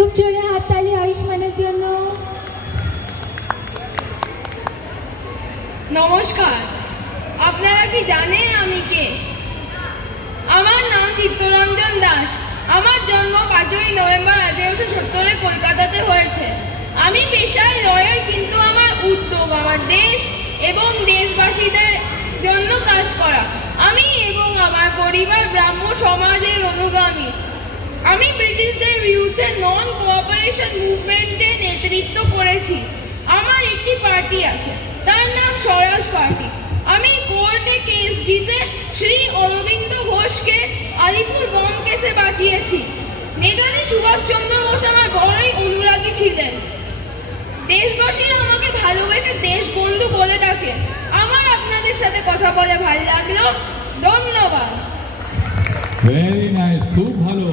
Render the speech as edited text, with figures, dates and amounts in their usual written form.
খুব জোরে হাততালি আয়ুষ্মানের জন্য। নমস্কার, আপনারা কি জানেন আমি কে? আমার নাম চিত্তরঞ্জন দাস। আমার জন্ম 5ই নভেম্বর 1870 কলকাতাতে হয়েছে। আমি পেশায় লয়ার, কিন্তু আমার উদ্যোগ আমার দেশ এবং দেশবাসীদের জন্য কাজ করা। আমি এবং আমার পরিবার ব্রাহ্ম সমাজের অনুগামী। আমি ব্রিটিশদের বিরুদ্ধে নন কোঅপারেশন মুভমেন্টে নেতৃত্ব করেছি। আমার একটি পার্টি আছে, তার নাম স্বরাজ পার্টি। আমি কোর্টে কেস জিতে শ্রী অরবিন্দ ঘোষকে আলিপুর বম কেসে বাঁচিয়েছি। নেতাজি সুভাষচন্দ্র বোস আমার বড়ই অনুরাগী ছিলেন। দেশবাসীরা আমাকে ভালোবেসে দেশবন্ধু বলে ডাকে। আমার আপনাদের সাথে কথা বলে ভালো লাগলো। ধন্যবাদ। ভেরি নাইস, খুব ভালো।